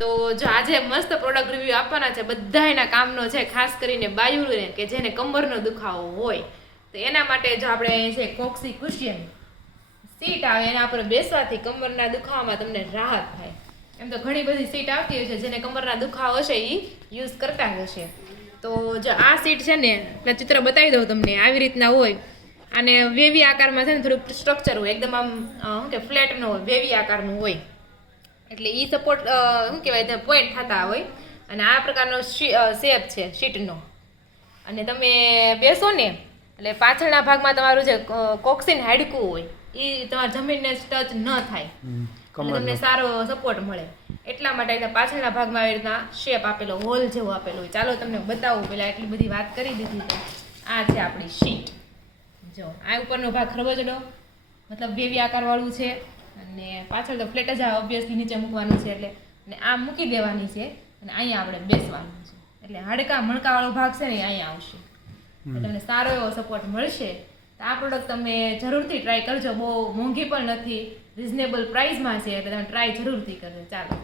તો જો આજે મસ્ત પ્રોડક્ટ રિવ્યુ આપવાના છે, બધા એના કામનો છે, ખાસ કરીને બાયુને કે જેને કમરનો દુખાવો હોય તો એના માટે જો આપણે છે કોક્સી કુશિયન સીટ આવે એના પર બેસવાથી કમરના દુખાવામાં તમને રાહત થાય. એમ તો ઘણી બધી સીટ આવતી હોય છે જેને કમરના દુખાવો હશે એ યુઝ કરતા હશે. તો જો આ સીટ છે ને એટલે ચિત્ર બતાવી દઉં તમને, આવી રીતના હોય અને વેવી આકારમાં છે ને થોડુંક સ્ટ્રક્ચર હોય, એકદમ આમ શું કે ફ્લેટ ન હોય, વેવી આકારનું હોય એટલે એ સપોર્ટ શું કહેવાય પોઈન્ટ થતા હોય. અને આ પ્રકારનો શેપ છે શીટનો. અને તમે બેસો ને એટલે પાછળના ભાગમાં તમારું જે કોક્સિન હાડકું હોય એ તમારા જમીનને ટચ ન થાય અને તમને સારો સપોર્ટ મળે. એટલા માટે પાછળના ભાગમાં આવી રીતના શેપ આપેલો, હોલ જેવો આપેલો હોય. ચાલો તમને બતાવું, પેલા એટલી બધી વાત કરી દીધી તો આ છે આપણી શીટ. જો આ ઉપરનો ભાગ ખરબચડો મતલબ વેવી આકારવાળું છે અને પાછળ તો ફ્લેટ જ ઓબ્વિયસલી નીચે મૂકવાનું છે એટલે અને આ મૂકી દેવાની છે અને અહીંયા આપણે બેસવાનું છે એટલે હાડકા મણકાવાળો ભાગ છે ને એ અહીંયા આવશે. તમને સારો એવો સપોર્ટ મળશે. તો આ પ્રોડક્ટ તમે જરૂરથી ટ્રાય કરજો. બહુ મોંઘી પણ નથી, રિઝનેબલ પ્રાઇસમાં છે એટલે તમે ટ્રાય જરૂરથી કરજો. ચાલો.